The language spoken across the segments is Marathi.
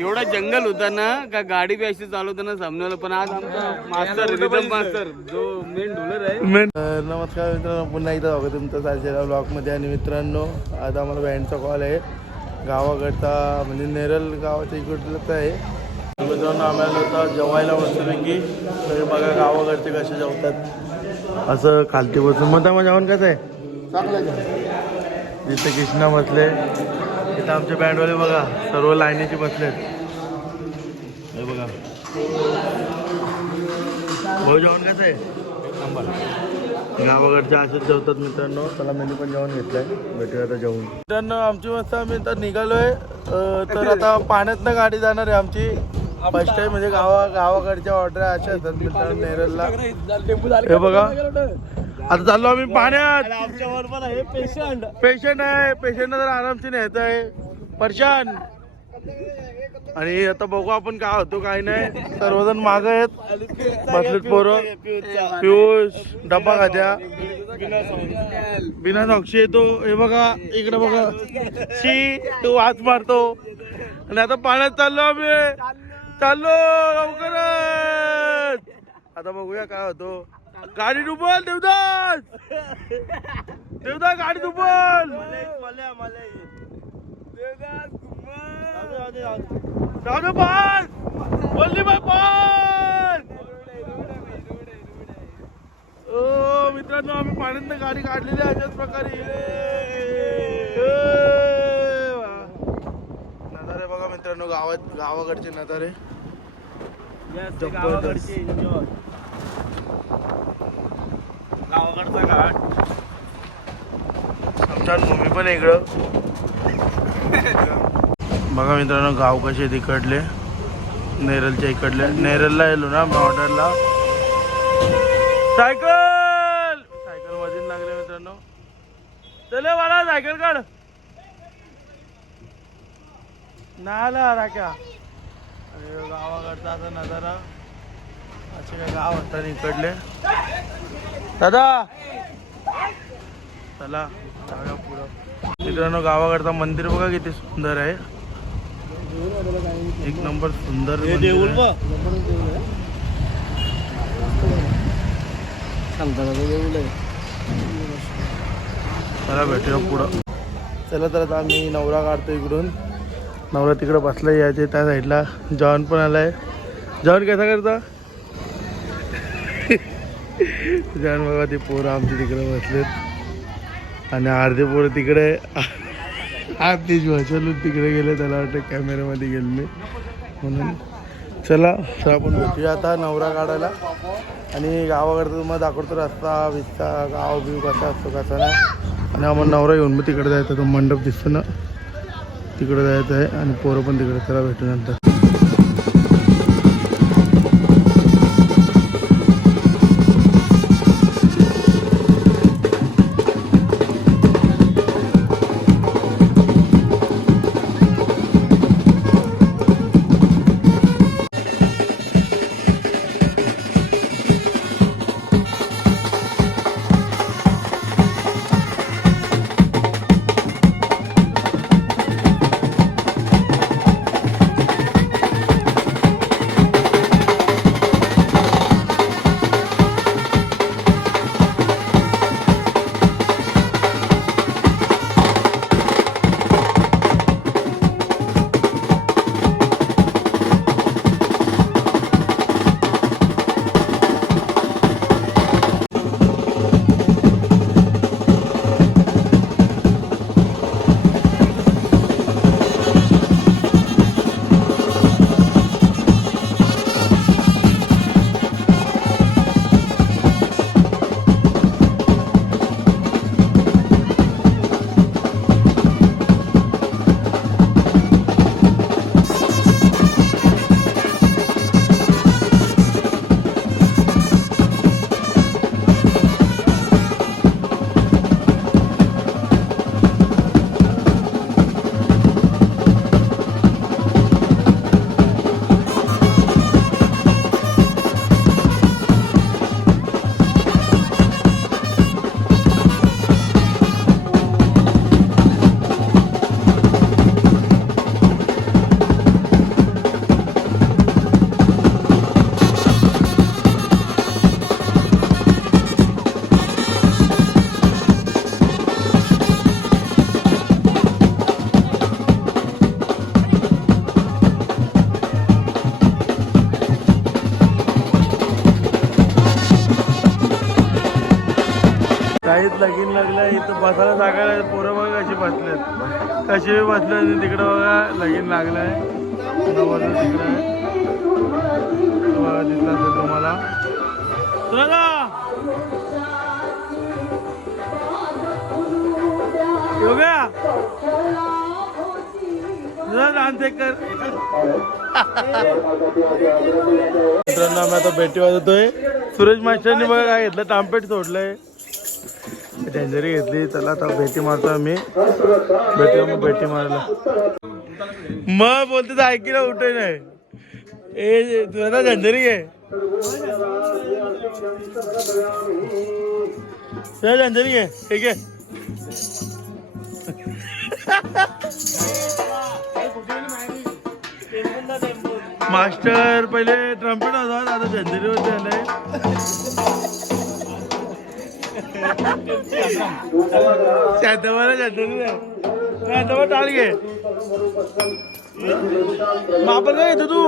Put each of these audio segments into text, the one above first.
एवढा जंगल होता ना का गाडी बी अशी चालवताना समजलं. पण आज आमचा मास्टर रिदम मास्टर जो मेन ढोलर आहे. नमस्कार मित्रांनो, पुन्हा एकदा स्वागत तुमचं सारखेला ब्लॉगमध्ये. आणि मित्रांनो, आज आम्हाला बँडचा कॉल आहे गावाकडचा, म्हणजे नेरळ गावाच्या इकडलंच आहे. मित्रांनो, आम्हाला आता जेवायला बसल्यापैकी तर बघा गावाकडचे कसे जेवतात असं खालती बसून. मग मग जेवण कसं आहे? जिथे कृष्णा बसले तिथं आमचे बँडवाले बघा सर्व लाईनीचे बसलेत. हे बघा भाऊ, जेवण कसं आहे? गावाकडच्या असंच जेवतात मित्रांनो. चला मी पण जेवण घेतलंय, भेटूया आता जेवण. मित्रांनो, आमची मस्त आम्ही तर निघालोय. तर आता पाण्यातनं गाडी जाणार आहे आमची. फर्स्ट टाइम म्हणजे गावाकडच्या ऑर्डर अशा असतात मित्रांनो नेरळला. हे बघा आता चाललो आम्ही पाण्यात. पेशंट आहे, पेशंटला जर आरामशी न्यायचं आहे परेशान. आणि आता बघू आपण काय होतो काय नाही. सर्वजण माग आहेत बसलेत पोरं. पियुष डब्बा खात्या बिना सॉक्सी येतो. हे बघा इकडे बघा, शी तो वाच मारतो. आणि आता पाण्यात चाललो आम्ही, चाललो लवकरच. आता बघूया काय होतो. गाडी डुबल देवदास, देवदास गाडी डुबल. जाऊ पास बोलली बाय पास. ओ मित्रांनो, आम्ही पाण्यातनं गाडी काढलेली आहे अशाच प्रकारे. नजारे बघा मित्रांनो, गावाकडचे नजारे. गावाकडचा घाट. आमच्या भूमी पण इकडं बघा मित्रांनो, गाव कसे तिकडले नेरळच्या इकडले. नेरळला येलो ना बॉर्डरला. सायकल मध्ये लागले मित्रांनो. चले मला सायकल काढ नाला राख्या. अरे गावाकडचा असा नजारा. असे काय गाव असतात इकडले. दादा चला जाऊया पुढं. मित्रांनो, गावाकडचा मंदिर बघा किती सुंदर आहे. एक नंबर सुंदर. चला भेटूया पुढं. चला तर आता आम्ही नवरा काढतो इकडून. नवरा तिकडं बसला यायचे त्या साईडला. जॉन पण आलाय. जॉन कसा करता? जॉन बघा, ते पोरं आमची तिकडे बसलेत आणि अर्धे पोरं तिकडे आतिश भाषालून तिकडे गेले. त्याला वाटतं कॅमेऱ्यामध्ये गेले म्हणून. चला तर आपण भेटूया आता नवरा काढायला. आणि गावाकडचं तुम्हाला दाखवतो रस्ता बिस्ता गाव बिव कसा असतो कसा नाही. आणि आम्हाला नवरा घेऊन मग तिकडे जायचं. तो मंडप दिसतो ना तिकडे जायचं आहे. आणि पोरं पण तिकडे. त्याला भेटू नंतर. लगीन लागलाय इथं बसायला जागा नाही पोरं बघा कशी बसलेत कशी बसले आणि तिकडं बघा लगीन लागलाय तिकडं दिसला असेल तुम्हाला योगा डान्स चेक कर मित्रांनो आम्ही आता भेटी वाजवतोय सुरेश मास्टरनी बघा काय घेतलं टांपेट सोडलंय डेंजरी घेतली चला आता भेटी मारतो आम्ही भेटी मारायला मग बोलते तर ऐकीला उठे नाही ए तुला डेंजरी घे डेंजरी घे ठीक आहे मास्टर पहिले ट्रम्पेट होता आता झंझरी होते आले शांतवाला झंझरी शांतवा टाळ घे मापल काय येतो तू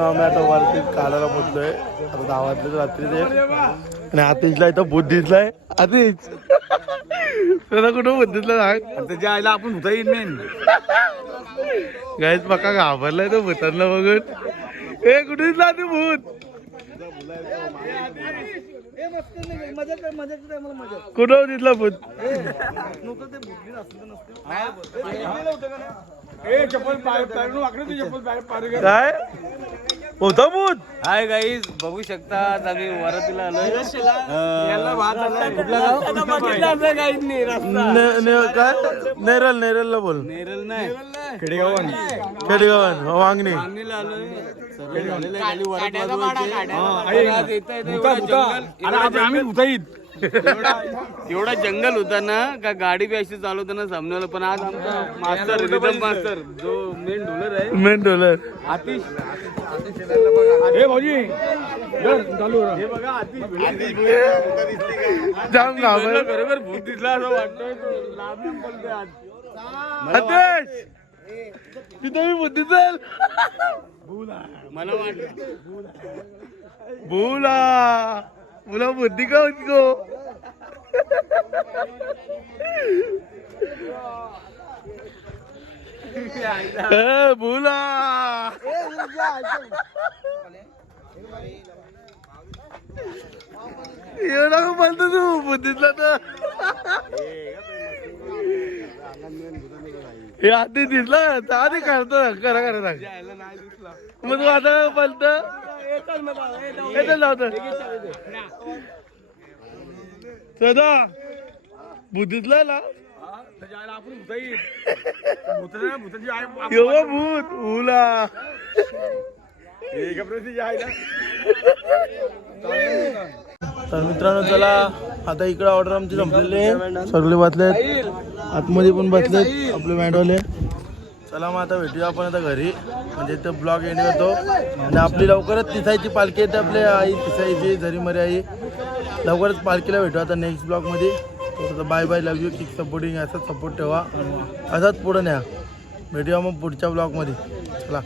आम्ही आता वरती काढायला पोचलोय आता 10 वाजले रात्रीचे आणि आतिशला इथं भूत दिसलाय आतिश तुला कुठं भूत दिसला सांग त्याच्या आईला आपण होता येईल मेन गाईच पक्का घाबरलाय तो भूतांना बघून ए कुठे दिसला तू भूत कुठं दिसला भूत काय होता भूत हाय गाईज बघू शकता आज आम्ही वरातीला आलोय कुठला गाव काय नेरलला बोल नेरल नाही खेडेगावन वांगणी आम्हीला आलोय सर्व झालेलं आहे, खाली वरात वाजवायचे. आज येता येता एवढं जंगल एवढा जंगल होता ना का गाडी बी अशी चालवताना सामन्याला. पण आज आमचा मास्तर रिदम मास्तर जो मेन ढोलर आहे मेन डॉलर आतिश जाम घाबर बरोबर भूत दिसला असं वाटतंय तो लांब बोलतोय आज. आदेश तिथं मी बुद्धी चल मला वाटलं बोला मुला बुद्धी का होती को बोला एवढा का बोलतो तू बुद्धीतला तर हे आधी दिसला आधी करतो करा करा सांग मग तू आता बोलत सदा बुद्धीतला ना भूत उला तर मित्रांनो चला आता इकडे ऑर्डर आमची संपलेली आहे. सगळे बसलेत आतमध्ये पण बसलेत आपले मॅडवाले. चला मग आता भेटूया आपण आता घरी म्हणजे इथं ब्लॉग एंड करतो. आणि आपली लवकरच तिसाईची पालखी येते आपल्या आई तिसाईची झरीमरी आई. लवकरच पालखीला भेटू आता नेक्स्ट ब्लॉगमध्ये. Bye bye love you. Keep supporting असंच सपोर्ट ठेवा असाच पुढे न्या. भेटूया मग पुढच्या ब्लॉगमध्ये. चला.